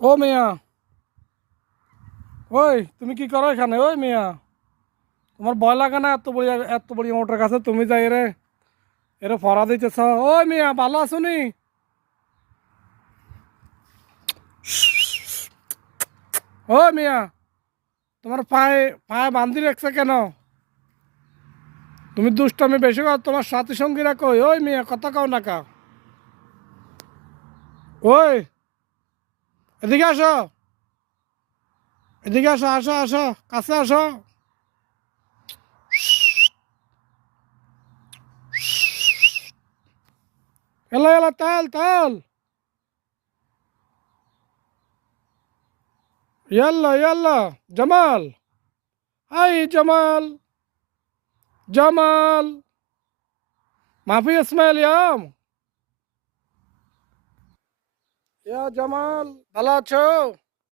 ও মিয়া, ওই তুমি কি করো এখানে? ওই মিয়া, তোমার ভয় লাগে না? এত বড় মোটর কাছে তুমি যাই রে এরে ফরা দিতেছ? ওই মিয়া, ভালো আছো নি? ও মিয়া, তোমার পায়ে পায়ে বান্ধি রাখছে কেন? তুমি দুষ্টামি বেশি কর, তোমার সাথী সঙ্গীরা কই? ওই মিয়া, কথা কও না কা? ওই, এদিকে আসো, এদিকে আসো, আসো আসো, কাছে আসো। এলা এলা, তাল তাল, ইয়াল্লা ইয়াল্লা। জামাল, হাই জামাল, জামাল, মাফি ইসমাইল ইয়াম। ইয়া জামাল, ভালো আছো?